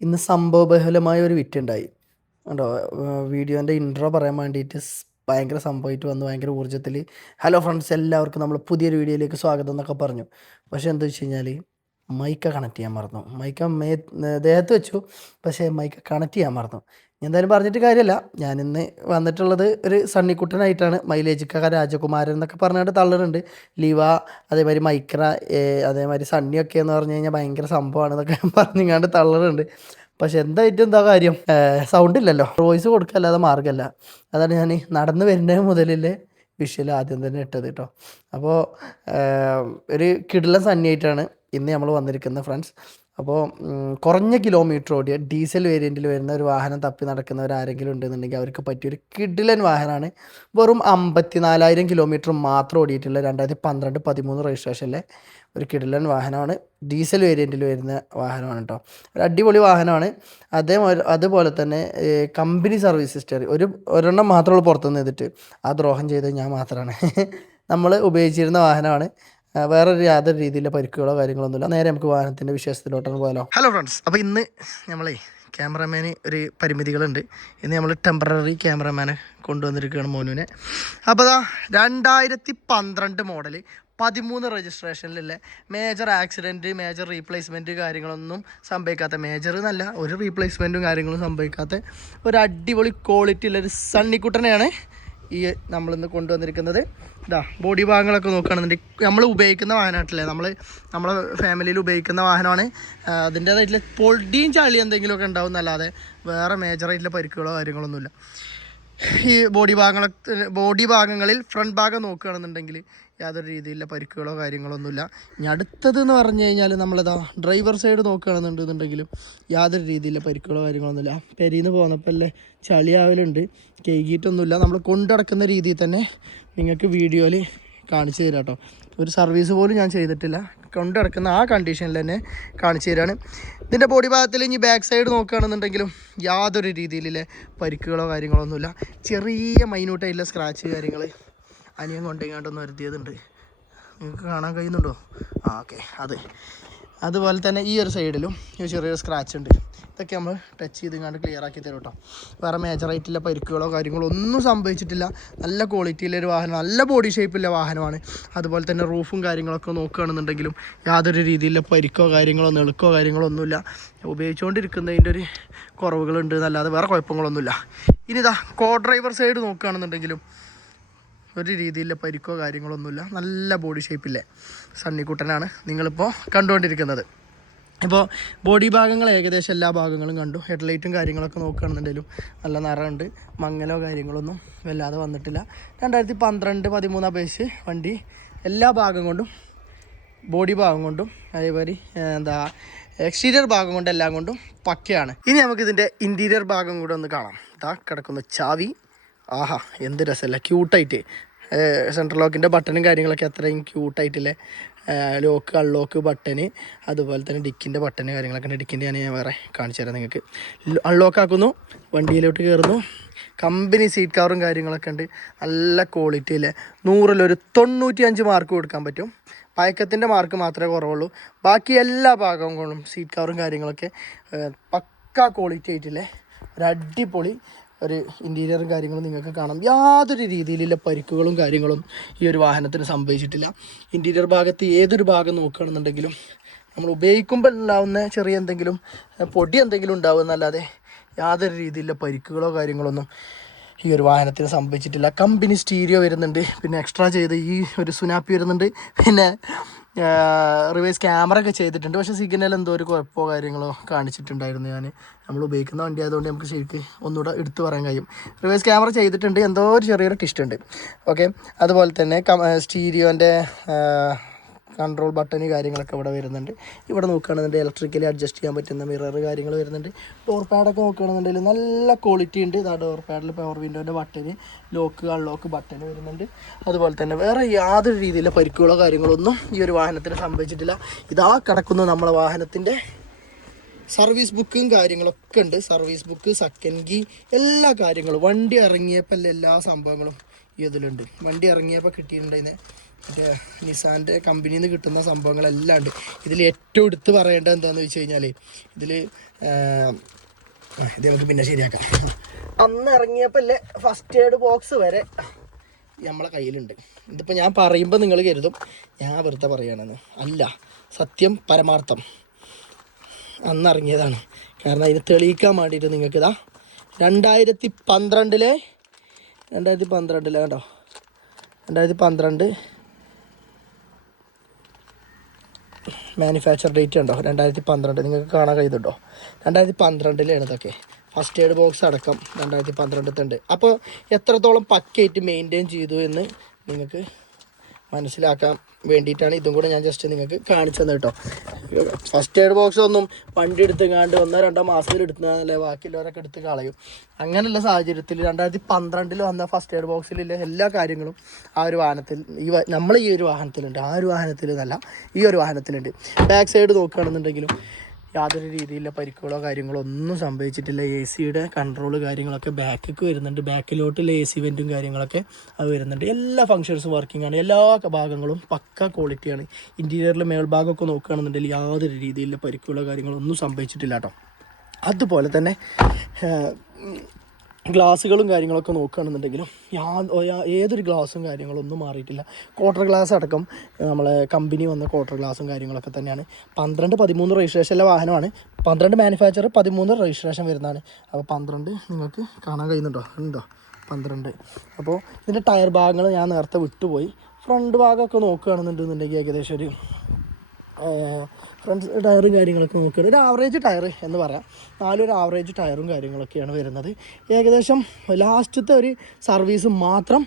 ഇന്ന് സംഭവബഹുലമായ ഒരു വിറ്റുണ്ടായി. കണ്ടോ? വീഡിയോന്റെ ഇൻട്രോ പറയാൻ വേണ്ടിയിട്ട് ഭയങ്കര സംഭവമായിട്ട് വന്നു. ഭയങ്കര ഊർജത്തിൽ ഹലോ ഫ്രണ്ട്സ് എല്ലാവർക്കും നമ്മൾ പുതിയൊരു വീഡിയോയിലേക്ക് സ്വാഗതം എന്നൊക്കെ പറഞ്ഞു. പക്ഷേ എന്താ വെച്ച് കഴിഞ്ഞാൽ മൈക്ക കണക്ട് ചെയ്യാൻ മറന്നു. മൈക്ക മേ ദേഹത്ത് വെച്ചു. പക്ഷേ മൈക്ക കണക്ട് ചെയ്യാൻ മറന്നു. എന്തായാലും പറഞ്ഞിട്ട് കാര്യമല്ല ഞാനിന്ന് വന്നിട്ടുള്ളത് ഒരു സണ്ണിക്കുട്ടനായിട്ടാണ്. മൈലേജിക്ക രാജകുമാരൻ എന്നൊക്കെ പറഞ്ഞുകൊണ്ട് തള്ളറുണ്ട് ലിവ അതേമാതിരി മൈക്ര അതേമാതിരി സണ്ണിയൊക്കെ എന്ന് പറഞ്ഞു കഴിഞ്ഞാൽ ഭയങ്കര സംഭവമാണ് എന്നൊക്കെ പറഞ്ഞിങ്ങാണ്ട് തള്ളുന്നുണ്ട് പക്ഷെ എന്തായിട്ടും എന്താ കാര്യം? സൗണ്ട് ഇല്ലല്ലോ. വോയിസ് കൊടുക്കല്ലാതെ മാർഗമല്ല അതാണ് ഞാൻ നടന്നു വരുന്നത് മുതലില്ലേ വിഷ്വൽ ആദ്യം തന്നെ ഇട്ടത് കേട്ടോ അപ്പോൾ ഒരു കിടിലൻ സണ്ണിയായിട്ടാണ് ഇന്ന് നമ്മൾ വന്നിരിക്കുന്നത് ഫ്രണ്ട്സ് അപ്പോൾ കുറഞ്ഞ കിലോമീറ്റർ ഓടിയ ഡീസൽ വേരിയന്റിൽ വരുന്ന ഒരു വാഹനം തപ്പി നടക്കുന്നവർ ആരെങ്കിലും ഉണ്ടെന്നുണ്ടെങ്കിൽ അവർക്ക് പറ്റിയൊരു കിഡിലൻ വാഹനമാണ് വെറും അമ്പത്തി നാലായിരം കിലോമീറ്റർ മാത്രം ഓടിയിട്ടുള്ള രണ്ടായിരത്തി പന്ത്രണ്ട് പതിമൂന്ന് രജിസ്ട്രേഷനിലെ ഒരു കിഡിലൻ വാഹനമാണ്. ഡീസൽ വേരിയന്റിൽ വരുന്ന വാഹനമാണ് കേട്ടോ ഒരു അടിപൊളി വാഹനമാണ്. അതേ അതുപോലെ തന്നെ കമ്പനി സർവീസ് ഹിസ്റ്ററി ഒരു ഒരെണ്ണം മാത്രമേ ഉള്ളൂ പുറത്തുനിന്ന് ചെയ്തിട്ട് ആ ദ്രോഹം ചെയ്തത് ഞാൻ മാത്രമാണ് നമ്മൾ ഉപയോഗിച്ചിരുന്ന വാഹനമാണ്. വേറൊരു യാതൊരു രീതിയിലെ പരിക്കുകളോ കാര്യങ്ങളൊന്നുമില്ല. നേരെ നമുക്ക് വാഹനത്തിന്റെ വിശേഷത്തിലോട്ടാണ് പോയാലോ. ഹലോ ഫ്രണ്ട്സ് അപ്പോൾ ഇന്ന് നമ്മളെ ക്യാമറമാന് ഒരു പരിമിതികളുണ്ട്. ഇന്ന് നമ്മൾ ടെമ്പററി ക്യാമറമാനെ കൊണ്ടുവന്നിരിക്കുകയാണ് മോനുവിനെ. അപ്പോൾ അതാ രണ്ടായിരത്തി പന്ത്രണ്ട് മോഡൽ പതിമൂന്ന് രജിസ്ട്രേഷനിലുള്ള മേജർ ആക്സിഡന്റ് മേജർ റീപ്ലേസ്മെന്റ് കാര്യങ്ങളൊന്നും സംഭവിക്കാത്ത മേജർ എന്നല്ല ഒരു റീപ്ലേസ്മെന്റും കാര്യങ്ങളും സംഭവിക്കാത്ത ഒരു അടിപൊളി ക്വാളിറ്റി ഒരു സണ്ണിക്കുട്ടനെയാണ് ഈ നമ്മളിന്ന് കൊണ്ടുവന്നിരിക്കുന്നത്. ഇതാ ബോഡി ഭാഗങ്ങളൊക്കെ നോക്കുകയാണെന്നുണ്ടെങ്കിൽ നമ്മൾ ഉപയോഗിക്കുന്ന വാഹനമായിട്ടില്ലേ? നമ്മൾ നമ്മളെ ഫാമിലിയിൽ ഉപയോഗിക്കുന്ന വാഹനമാണ്. അതിന്റേതായിട്ടുള്ള പൊടിയും ചളി എന്തെങ്കിലുമൊക്കെ ഉണ്ടാവും എന്നല്ലാതെ വേറെ മേജറായിട്ടുള്ള പരിക്കുകളോ കാര്യങ്ങളൊന്നുമില്ല. ഈ ബോഡി ഭാഗങ്ങളൊക്കെ ബോഡി ഭാഗങ്ങളിൽ ഫ്രണ്ട് ഭാഗം നോക്കുകയാണെന്നുണ്ടെങ്കിൽ യാതൊരു രീതിയിലുള്ള പരിക്കുകളോ കാര്യങ്ങളൊന്നുമില്ല. ഇനി അടുത്തത് എന്ന് പറഞ്ഞു കഴിഞ്ഞാൽ നമ്മളിതാ ഡ്രൈവർ സൈഡ് നോക്കുകയാണെന്നുണ്ടെന്നുണ്ടെങ്കിലും യാതൊരു രീതിയിലുള്ള പരിക്കുകളോ കാര്യങ്ങളൊന്നുമില്ല. പെരിന്ന് പോന്നപ്പോൾ അല്ലേ ചളിയാവലുണ്ട് കഴുകിയിട്ടൊന്നുമില്ല നമ്മൾ കൊണ്ടുടക്കുന്ന രീതിയിൽ തന്നെ നിങ്ങൾക്ക് വീഡിയോയിൽ കാണിച്ചു തരാം കേട്ടോ ഒരു സർവീസ് പോലും ഞാൻ ചെയ്തിട്ടില്ല. കൊണ്ടുടക്കുന്ന ആ കണ്ടീഷനിൽ തന്നെ കാണിച്ചു തരാണ്. ഇതിന്റെ ബോഡി ഭാഗത്തിൽ ഇനി ബാക്ക് സൈഡ് നോക്കുകയാണെന്നുണ്ടെങ്കിലും യാതൊരു രീതിയിലെ പരിക്കുകളോ കാര്യങ്ങളോ ഒന്നുമില്ല ചെറിയ മൈന്യൂട്ടായിട്ടുള്ള സ്ക്രാച്ച് കാര്യങ്ങൾ അനിയൻ കൊണ്ടെങ്ങാണ്ടൊന്ന് വരുത്തിയതുണ്ട്. നിങ്ങൾക്ക് കാണാൻ കഴിയുന്നുണ്ടോ? ആ ഓക്കെ അത്. അതുപോലെ തന്നെ ഈ ഒരു സൈഡിലും ഒരു ചെറിയൊരു സ്ക്രാച്ച് ഉണ്ട്. ഇതൊക്കെ നമ്മൾ ടച്ച് ചെയ്ത് ഇങ്ങാണ്ട് ക്ലിയർ ആക്കി തരും കേട്ടോ വേറെ മേജറായിട്ടില്ല പരിക്കുകളോ കാര്യങ്ങളോ ഒന്നും സംഭവിച്ചിട്ടില്ല. നല്ല ക്വാളിറ്റിയിലൊരു വാഹനം നല്ല ബോഡി ഷേപ്പിലുള്ള വാഹനമാണ്. അതുപോലെ തന്നെ റൂഫും കാര്യങ്ങളൊക്കെ നോക്കുകയാണെന്നുണ്ടെങ്കിലും യാതൊരു രീതിയിലുള്ള പരിക്കോ കാര്യങ്ങളോ നെളുക്കോ കാര്യങ്ങളോ ഒന്നുമില്ല. ഉപയോഗിച്ചുകൊണ്ടിരിക്കുന്നതിന്റെ ഒരു കുറവുകളുണ്ട്. എന്നല്ലാതെ വേറെ കുഴപ്പങ്ങളൊന്നുമില്ല. ഇനി ഇതാ കോ ഡ്രൈവർ സൈഡ് നോക്കുകയാണെന്നുണ്ടെങ്കിലും ഒരു രീതിയിലെ പരിക്കോ കാര്യങ്ങളൊന്നുമില്ല. നല്ല ബോഡി ഷേപ്പിലെ സണ്ണിക്കുട്ടനാണ് നിങ്ങളിപ്പോൾ കണ്ടുകൊണ്ടിരിക്കുന്നത്. ഇപ്പോൾ ബോഡി ഭാഗങ്ങൾ ഏകദേശം എല്ലാ ഭാഗങ്ങളും കണ്ടു. ഹെഡ്ലൈറ്റും കാര്യങ്ങളൊക്കെ നോക്കുകയാണെന്നുണ്ടെങ്കിലും നല്ല നിറമുണ്ട് മങ്ങലോ കാര്യങ്ങളൊന്നും വല്ലാതെ വന്നിട്ടില്ല. രണ്ടായിരത്തി പന്ത്രണ്ട് പതിമൂന്ന് അപേക്ഷിച്ച് വണ്ടി എല്ലാ ഭാഗം കൊണ്ടും ബോഡി ഭാഗം കൊണ്ടും അതേപോലെ എന്താ എക്സ്റ്റീരിയർ ഭാഗം കൊണ്ട് എല്ലാം കൊണ്ടും പക്കയാണ്. ഇനി നമുക്കിതിന്റെ ഇന്റീരിയർ ഭാഗം കൂടെ ഒന്ന് കാണാം. ഇതാ കിടക്കുന്ന ചാവി. ആഹാ എന്ത് രസമല്ല. ക്യൂട്ടായിട്ട്. സെൻട്രൽ ലോക്കിന്റെ ബട്ടണും കാര്യങ്ങളൊക്കെ അത്രയും ക്യൂട്ടായിട്ടില്ലേ. ലോക്ക് അൺലോക്ക് ബട്ടന് അതുപോലെ തന്നെ ഡിക്കിന്റെ ബട്ടന് കാര്യങ്ങളൊക്കെ ഉണ്ട്. ഡിക്കിന്റെ ഞാൻ വേറെ കാണിച്ചു തരാം നിങ്ങൾക്ക്. അൺലോക്ക് ആക്കുന്നു വണ്ടിയിലോട്ട് കയറുന്നു കമ്പനി സീറ്റ് കവറും കാര്യങ്ങളൊക്കെ ഉണ്ട്. നല്ല ക്വാളിറ്റി അല്ലേ നൂറിലൊരു തൊണ്ണൂറ്റി അഞ്ച് മാർക്ക് കൊടുക്കാൻ പറ്റും. പയക്കത്തിന്റെ മാർക്ക് മാത്രമേ കുറവുള്ളൂ. ബാക്കി എല്ലാ ഭാഗങ്ങളും സീറ്റ് കവറും കാര്യങ്ങളൊക്കെ പക്കാ ക്വാളിറ്റി ആയിട്ടില്ലേ. ഒരു അടിപൊളി ഒരു ഇന്റീരിയറും കാര്യങ്ങളും നിങ്ങൾക്ക് കാണാം. യാതൊരു രീതിയിലുള്ള പരിക്കുകളും കാര്യങ്ങളും ഈ ഒരു വാഹനത്തിന് സംഭവിച്ചിട്ടില്ല. ഇന്റീരിയർ ഭാഗത്ത് ഏതൊരു ഭാഗം നോക്കുകയാണെന്നുണ്ടെങ്കിലും നമ്മൾ ഉപയോഗിക്കുമ്പോൾ ഉണ്ടാവുന്ന ചെറിയ എന്തെങ്കിലും പൊടി എന്തെങ്കിലും ഉണ്ടാവും എന്നല്ലാതെ യാതൊരു രീതിയിലുള്ള പരിക്കുകളോ കാര്യങ്ങളൊന്നും ഈ ഒരു വാഹനത്തിന് സംഭവിച്ചിട്ടില്ല. കമ്പനി സ്റ്റീരിയോ വരുന്നുണ്ട്. പിന്നെ എക്സ്ട്രാ ചെയ്ത് ഈ ഒരു സുനാപ്പി വരുന്നുണ്ട്. പിന്നെ റിവേഴ്സ് ക്യാമറ ഒക്കെ ചെയ്തിട്ടുണ്ട്. പക്ഷേ സിഗ്നൽ എന്തോ ഒരു കുഴപ്പമോ കാര്യങ്ങളോ കാണിച്ചിട്ടുണ്ടായിരുന്നു ഞാൻ നമ്മൾ ഉപയോഗിക്കുന്ന വണ്ടി ആയതുകൊണ്ട് നമുക്ക് ശരിക്ക് ഒന്നുകൂടെ എടുത്തു പറയാൻ കഴിയും. റിവേഴ്സ് ക്യാമറ ചെയ്തിട്ടുണ്ട്. എന്തോ ഒരു ചെറിയൊരു ടിസ്റ്റ് ഉണ്ട്. ഓക്കെ അതുപോലെ തന്നെ സ്റ്റീരിയോന്റെ കൺട്രോൾ ബട്ടൺ കാര്യങ്ങളൊക്കെ ഇവിടെ വരുന്നുണ്ട്. ഇവിടെ നോക്കുകയാണെന്നുണ്ടെങ്കിൽ ഇലക്ട്രിക്കലി അഡ്ജസ്റ്റ് ചെയ്യാൻ പറ്റുന്ന മിറർ കാര്യങ്ങൾ വരുന്നുണ്ട്. ഡോർ പാഡൊക്കെ നോക്കുകയാണെന്നുണ്ടെങ്കിൽ നല്ല ക്വാളിറ്റി ഉണ്ട്. ഇതാ ഡോർ പാഡിൽ പവർ വിൻഡോന്റെ ബട്ടന് ലോക്ക് അൺലോക്ക് ബട്ടൺ വരുന്നുണ്ട്. അതുപോലെ തന്നെ വേറെ യാതൊരു രീതിയിലുള്ള പരിക്കുകളോ കാര്യങ്ങളൊന്നും ഈ ഒരു വാഹനത്തിന് സംഭവിച്ചിട്ടില്ല. ഇതാ കിടക്കുന്നു നമ്മളെ വാഹനത്തിന്റെ സർവീസ് ബുക്കും കാര്യങ്ങളൊക്കെ ഉണ്ട്. സർവീസ് ബുക്ക് സെക്കൻഡ് കീ എല്ലാ കാര്യങ്ങളും. വണ്ടി ഇറങ്ങിയപ്പോൾ എല്ലാ സംഭവങ്ങളും ഇതിലുണ്ട്. വണ്ടി ഇറങ്ങിയപ്പോൾ കിട്ടിയിട്ടുണ്ടായിരുന്നെ മറ്റേ നിസാന്റെ കമ്പനിയിൽ നിന്ന് കിട്ടുന്ന സംഭവങ്ങളെല്ലാം ഉണ്ട് ഇതിൽ ഏറ്റവും എടുത്ത് പറയേണ്ടത് എന്താണെന്ന് വെച്ച് കഴിഞ്ഞാൽ ഇതിൽ ഇത് നമുക്ക് പിന്നെ ശരിയാക്കാം. അന്ന് ഇറങ്ങിയപ്പോൾ അല്ലേ ഫസ്റ്റ് എയ്ഡ് ബോക്സ് വരെ നമ്മളെ കയ്യിലുണ്ട്. ഇതിപ്പോൾ ഞാൻ പറയുമ്പോൾ നിങ്ങൾ കരുതും. ഞാൻ വെറുതെ പറയുകയാണെന്ന് അല്ല സത്യം പരമാർത്ഥം. അന്ന് ഇറങ്ങിയതാണ്. കാരണം അതിന് തെളിയിക്കാൻ വേണ്ടിയിട്ട് നിങ്ങൾക്ക് ഇതാ രണ്ടായിരത്തി പന്ത്രണ്ടിലെ രണ്ടായിരത്തി പന്ത്രണ്ടിലെ കണ്ടോ? രണ്ടായിരത്തി പന്ത്രണ്ട് മാനുഫാക്ചർ ഡേറ്റ് ഉണ്ടോ? രണ്ടായിരത്തി പന്ത്രണ്ട് നിങ്ങൾക്ക് കാണാൻ കഴിയുന്നുണ്ടോ? രണ്ടായിരത്തി പന്ത്രണ്ടിലാണ് ഇതൊക്കെ. ഫസ്റ്റ് എയ്ഡ് ബോക്സ് അടക്കം രണ്ടായിരത്തി പന്ത്രണ്ടത്തുണ്ട് അപ്പോൾ എത്രത്തോളം പക്കയായിട്ട് മെയിന്റെയിൻ ചെയ്തു എന്ന് നിങ്ങൾക്ക് മനസ്സിലാക്കാൻ വേണ്ടിയിട്ടാണ് ഇതും കൂടെ ഞാൻ ജസ്റ്റ് നിങ്ങൾക്ക് കാണിച്ചു തന്നെ കേട്ടോ ഫസ്റ്റ് എയ്ഡ് ബോക്സ് ഒന്നും വണ്ടി എടുത്ത് കാണ്ട് ഒന്നോ രണ്ടോ മാസത്തിൽ എടുക്കുന്നതല്ലേ ബാക്കിയുള്ളവരൊക്കെ എടുത്ത് കളയും. അങ്ങനെയുള്ള സാഹചര്യത്തിൽ രണ്ടായിരത്തി പന്ത്രണ്ടിൽ വന്ന ഫസ്റ്റ് എയ്ഡ് ബോക്സിലുള്ള എല്ലാ കാര്യങ്ങളും ആ ഒരു വാഹനത്തിൽ ഈ നമ്മൾ ഈ ഒരു വാഹനത്തിലുണ്ട്. ആ ഒരു വാഹനത്തിൽ എന്നല്ല ഈ ഒരു വാഹനത്തിലുണ്ട്. ബാക്ക് സൈഡ് നോക്കുകയാണെന്നുണ്ടെങ്കിലും യാതൊരു രീതിയിലുള്ള പരിക്കുകളോ കാര്യങ്ങളോ ഒന്നും സംഭവിച്ചിട്ടില്ല. എ സിയുടെ കൺട്രോൾ കാര്യങ്ങളൊക്കെ ബാക്കിലേക്ക് വരുന്നുണ്ട്. ബാക്കിലോട്ടുള്ള എ സി വെന്റും കാര്യങ്ങളൊക്കെ അത് വരുന്നുണ്ട്. എല്ലാ ഫങ്ഷൻസും വർക്കിംഗ് ആണ്. എല്ലാ ഭാഗങ്ങളും പക്ക ക്വാളിറ്റിയാണ് ഇന്റീരിയറിലെ മേൽഭാഗമൊക്കെ നോക്കുകയാണെന്നുണ്ടെങ്കിൽ യാതൊരു രീതിയിലുള്ള പരിക്കുകളോ കാര്യങ്ങളോ ഒന്നും സംഭവിച്ചിട്ടില്ല കേട്ടോ. അതുപോലെ തന്നെ ഗ്ലാസ്സുകളും കാര്യങ്ങളൊക്കെ നോക്കുകയാണെന്നുണ്ടെങ്കിലും യാ ഏതൊരു ഗ്ലാസും കാര്യങ്ങളും ഒന്നും മാറിയിട്ടില്ല. ക്വാർട്ടർ ഗ്ലാസ് അടക്കം നമ്മളെ കമ്പനി വന്ന ക്വാർട്ടർ ഗ്ലാസും കാര്യങ്ങളൊക്കെ തന്നെയാണ്. പന്ത്രണ്ട് പതിമൂന്ന് രജിസ്ട്രേഷനിലെ വാഹനമാണ്. പന്ത്രണ്ട് മാനുഫാക്ചർ പതിമൂന്ന് രജിസ്ട്രേഷൻ വരുന്നതാണ്. അപ്പോൾ പന്ത്രണ്ട് നിങ്ങൾക്ക് കാണാൻ കഴിയുന്നുണ്ടോ? ഉണ്ടോ? പന്ത്രണ്ട്. അപ്പോൾ ഇതിന്റെ ടയർ ഭാഗങ്ങൾ ഞാൻ നേരത്തെ വിട്ടുപോയി. ഫ്രണ്ട് ഭാഗമൊക്കെ നോക്കുകയാണെന്നുണ്ടെന്നുണ്ടെങ്കിൽ ഏകദേശം ഒരു ഫ്രണ്ട് ടയറും കാര്യങ്ങളൊക്കെ നോക്കുകയാണ് ഒരു ആവറേജ് ടയർ എന്ന് പറയാം. നാലൊരു ആവറേജ് ടയറും കാര്യങ്ങളൊക്കെയാണ് വരുന്നത്. ഏകദേശം ലാസ്റ്റത്തെ ഒരു സർവീസ് മാത്രം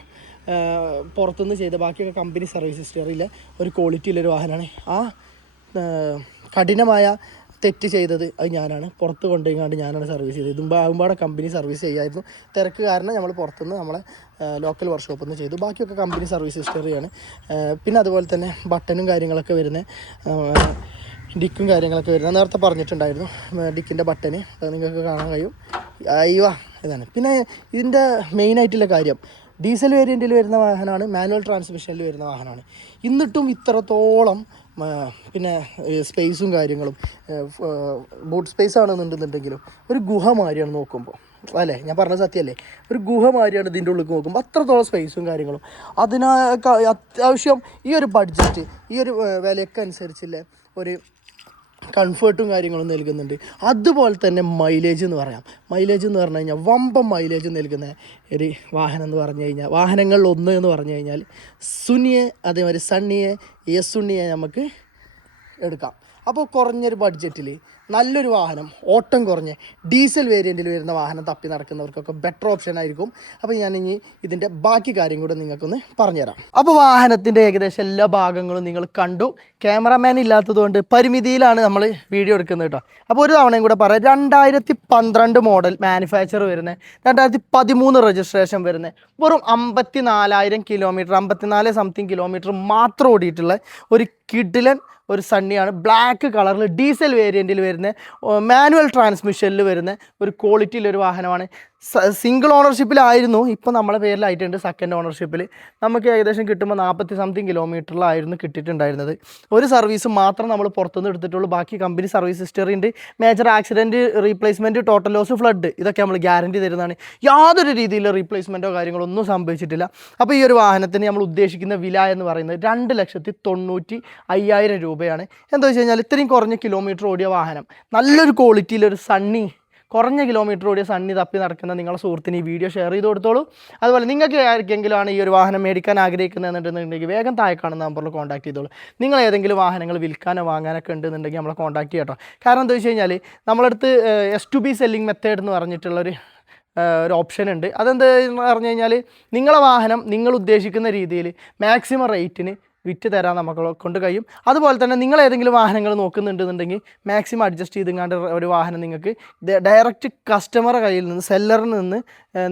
പുറത്തുനിന്ന് ചെയ്ത ബാക്കിയൊക്കെ കമ്പനി സർവീസ് ഹിസ്റ്ററിയിലെ ഒരു ക്വാളിറ്റിയുള്ളൊരു വാഹനമാണ്. ആ കഠിനമായ തെറ്റ് ചെയ്തത് അത് ഞാനാണ്. പുറത്ത് കൊണ്ടുപോയിക്കാണ്ട് ഞാനാണ് സർവീസ് ചെയ്തത്. ഇതും ആകുമ്പാടെ കമ്പനി സർവീസ് ചെയ്യായിരുന്നു. തിരക്ക് കാരണം നമ്മൾ പുറത്തുനിന്ന് നമ്മളെ ലോക്കൽ വർക്ക്ഷോപ്പിൽ നിന്ന് ചെയ്തു. ബാക്കിയൊക്കെ കമ്പനി സർവീസ് ഹിസ്റ്ററിയാണ് പിന്നെ അതുപോലെ തന്നെ ബട്ടനും കാര്യങ്ങളൊക്കെ വരുന്നത്. ഡിക്കും കാര്യങ്ങളൊക്കെ വരുന്നത്. നേരത്തെ പറഞ്ഞിട്ടുണ്ടായിരുന്നു ഡിക്കിന്റെ ബട്ടന് അത് നിങ്ങൾക്ക് കാണാൻ കഴിയും. അയ്യോ ഇതാണ്. പിന്നെ ഇതിന്റെ മെയിനായിട്ടുള്ള കാര്യം ഡീസൽ വേരിയന്റിൽ വരുന്ന വാഹനമാണ് മാനുവൽ ട്രാൻസ്മിഷനിൽ വരുന്ന വാഹനമാണ്. എന്നിട്ടും ഇത്രത്തോളം പിന്നെ സ്പേസും കാര്യങ്ങളും ബൂട്ട് സ്പേസ് ആണെന്നുണ്ടെന്നുണ്ടെങ്കിലും ഒരു ഗുഹ മാതിരിയാണ് നോക്കുമ്പോൾ അല്ലേ? ഞാൻ പറഞ്ഞ സത്യമല്ലേ? ഒരു ഗുഹ മാതിരിയാണ് ഇതിന്റെ ഉള്ളിൽ നോക്കുമ്പോൾ അത്രത്തോളം സ്പേസും കാര്യങ്ങളും. അതിനൊക്കെ അത്യാവശ്യം ഈ ഒരു ബഡ്ജറ്റ് ഈ ഒരു വിലയൊക്കെ അനുസരിച്ചില്ലേ ഒരു കംഫേർട്ടും കാര്യങ്ങളും നൽകുന്നുണ്ട്. അതുപോലെ തന്നെ മൈലേജ് എന്ന് പറയാം. മൈലേജ് എന്ന് പറഞ്ഞു കഴിഞ്ഞാൽ വമ്പ മൈലേജ് നൽകുന്ന ഒരു വാഹനം എന്ന് പറഞ്ഞു കഴിഞ്ഞാൽ വാഹനങ്ങളിൽ ഒന്ന് എന്ന് പറഞ്ഞു കഴിഞ്ഞാൽ സുനിയെ അതേമാതിരി സണ്ണിയെ യസുണ്ണിയെ നമുക്ക് എടുക്കാം. അപ്പോൾ കുറഞ്ഞൊരു ബഡ്ജറ്റിൽ നല്ലൊരു വാഹനം ഓട്ടം കുറഞ്ഞ് ഡീസൽ വേരിയന്റിൽ വരുന്ന വാഹനം തപ്പി നടക്കുന്നവർക്കൊക്കെ ബെറ്റർ ഓപ്ഷൻ ആയിരിക്കും. അപ്പോൾ ഞാൻ ഇനി ഇതിന്റെ ബാക്കി കാര്യം കൂടെ നിങ്ങൾക്കൊന്ന് പറഞ്ഞുതരാം. അപ്പോൾ വാഹനത്തിന്റെ ഏകദേശം എല്ലാ ഭാഗങ്ങളും നിങ്ങൾ കണ്ടു. ക്യാമറമാൻ ഇല്ലാത്തതുകൊണ്ട് പരിമിതിയിലാണ് നമ്മൾ വീഡിയോ എടുക്കുന്നത് കേട്ടോ. അപ്പോൾ ഒരു തവണയും കൂടെ പറയാം. രണ്ടായിരത്തി പന്ത്രണ്ട് മോഡൽ മാനുഫാക്ചർ വരുന്നത് രണ്ടായിരത്തി പതിമൂന്ന് രജിസ്ട്രേഷൻ വരുന്നത് വെറും അമ്പത്തി നാലായിരം കിലോമീറ്റർ അമ്പത്തിനാല് സംതിങ് കിലോമീറ്റർ മാത്രം ഓടിയിട്ടുള്ള ഒരു കിഡിലൻ ഒരു സണ്ണിയാണ്. ബ്ലാക്ക് കളറിൽ ഡീസൽ വേരിയന്റിൽ വരുന്ന മാനുവൽ ട്രാൻസ്മിഷനിൽ വരുന്ന ഒരു ക്വാളിറ്റിയിലൊരു വാഹനമാണ്. സിംഗിൾ ഓണർഷിപ്പിലായിരുന്നു ഇപ്പോൾ നമ്മളെ പേരിലായിട്ടുണ്ട് സെക്കൻഡ് ഓണർഷിപ്പിൽ നമുക്ക് ഏകദേശം കിട്ടുമ്പോൾ നാൽപ്പത്തി സംതിങ് കിലോമീറ്ററിലായിരുന്നു കിട്ടിയിട്ടുണ്ടായിരുന്നത്. ഒരു സർവീസ് മാത്രം നമ്മൾ പുറത്തുനിന്ന് എടുത്തിട്ടുള്ളൂ. ബാക്കി കമ്പനി സർവീസ് ഹിസ്റ്ററി ഉണ്ട്. Major accident replacement total loss flood ഇതൊക്കെ നമ്മൾ ഗ്യാരണ്ടി തരുന്നതാണ്. യാതൊരു രീതിയിലുള്ള റീപ്ലേസ്മെന്റോ കാര്യങ്ങളോ ഒന്നും സംഭവിച്ചിട്ടില്ല. അപ്പോൾ ഈ ഒരു വാഹനത്തിന് നമ്മൾ ഉദ്ദേശിക്കുന്ന വില എന്ന് പറയുന്നത് രണ്ട് ലക്ഷത്തി തൊണ്ണൂറ്റി അയ്യായിരം രൂപയാണ്. എന്താ വെച്ച് കഴിഞ്ഞാൽ ഇത്രയും കുറഞ്ഞ കിലോമീറ്റർ ഓടിയ വാഹനം. നല്ലൊരു ക്വാളിറ്റിയിലൊരു സണ്ണി കുറഞ്ഞ കിലോമീറ്റർ ഓടിയ സണ്ണി തപ്പി നടക്കുന്ന നിങ്ങളുടെ സുഹൃത്തിന് ഈ വീഡിയോ ഷെയർ ചെയ്ത് കൊടുത്തോളൂ. അതുപോലെ നിങ്ങൾക്ക് ആർക്കെങ്കിലും ആണ് ഈ ഒരു വാഹനം മേടിക്കാൻ ആഗ്രഹിക്കുന്നത് എന്നുണ്ടെന്നുണ്ടെങ്കിൽ വേഗം താഴെ കാണുന്ന നമ്പറിൽ കോൺടാക്ട് ചെയ്തോളൂ. നിങ്ങൾ ഏതെങ്കിലും വാഹനങ്ങൾ വിൽക്കാനോ വാങ്ങാനൊക്കെ ഉണ്ടെന്നുണ്ടെങ്കിൽ നമ്മളെ കോൺടാക്ട് ചെയ്യട്ടോ കാരണം എന്താ വെച്ച് കഴിഞ്ഞാൽ നമ്മളടുത്ത് S to B selling method എന്ന് പറഞ്ഞിട്ടുള്ളൊരു ഒരു ഓപ്ഷൻ ഉണ്ട്. അതെന്താ പറഞ്ഞു കഴിഞ്ഞാൽ നിങ്ങളെ വാഹനം നിങ്ങൾ ഉദ്ദേശിക്കുന്ന രീതിയിൽ മാക്സിമം റേറ്റിന് വിറ്റ് തരാൻ നമ്മളെ കൊണ്ട് കഴിയും. അതുപോലെ തന്നെ നിങ്ങൾ ഏതെങ്കിലും വാഹനങ്ങൾ നോക്കുന്നുണ്ടെന്നുണ്ടെങ്കിൽ മാക്സിമം അഡ്ജസ്റ്റ് ചെയ്തിങ്ങാണ്ട് ഒരു വാഹനം നിങ്ങൾക്ക് ഡയറക്റ്റ് കസ്റ്റമറെ കയ്യിൽ നിന്ന് സെല്ലറിൽ നിന്ന്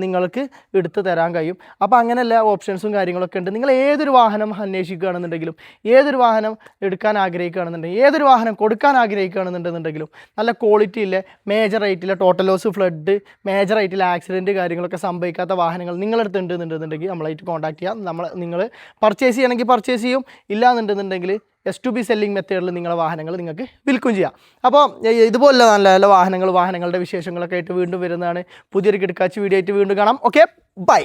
നിങ്ങൾക്ക് എടുത്ത് തരാൻ കഴിയും. അപ്പോൾ അങ്ങനെ എല്ലാ ഓപ്ഷൻസും കാര്യങ്ങളൊക്കെ ഉണ്ട്. നിങ്ങൾ ഏതൊരു വാഹനം അന്വേഷിക്കുകയാണെന്നുണ്ടെങ്കിലും ഏതൊരു വാഹനം എടുക്കാൻ ആഗ്രഹിക്കുകയാണെന്നുണ്ടെങ്കിൽ ഏതൊരു വാഹനം കൊടുക്കാൻ ആഗ്രഹിക്കുകയാണെന്നുണ്ടെന്നുണ്ടെങ്കിലും നല്ല ക്വാളിറ്റി ഇല്ല മേജർ ആയിട്ടില്ല ടോട്ടൽ ലോസ് ഫ്ലഡ് മേജർ ആയിട്ടുള്ള ആക്സിഡന്റ് കാര്യങ്ങളൊക്കെ സംഭവിക്കാത്ത വാഹനങ്ങൾ നിങ്ങളെടുത്ത് ഉണ്ടെന്നുണ്ടെന്നുണ്ടെങ്കിൽ നമ്മളായിട്ട് കോൺടാക്ട് ചെയ്യാം. നമ്മൾ നിങ്ങൾ പർച്ചേസ് ചെയ്യണമെങ്കിൽ പർച്ചേസ് ചെയ്യും. ഇല്ലാന്നുണ്ടെന്നുണ്ടെങ്കിൽ എസ് ടു ബി സെല്ലിംഗ് മെത്തേഡിൽ നിങ്ങളുടെ വാഹനങ്ങൾ നിങ്ങൾക്ക് വിൽക്കും ചെയ്യാം. അപ്പോൾ ഇതുപോലെ നല്ല നല്ല വാഹനങ്ങൾ വാഹനങ്ങളുടെ വിശേഷങ്ങളൊക്കെ ആയിട്ട് വീണ്ടും വരുന്നതാണ്. പുതിയൊരു കിടക്കാച്ച് വീഡിയോ ആയിട്ട് വീണ്ടും കാണാം. Okay bye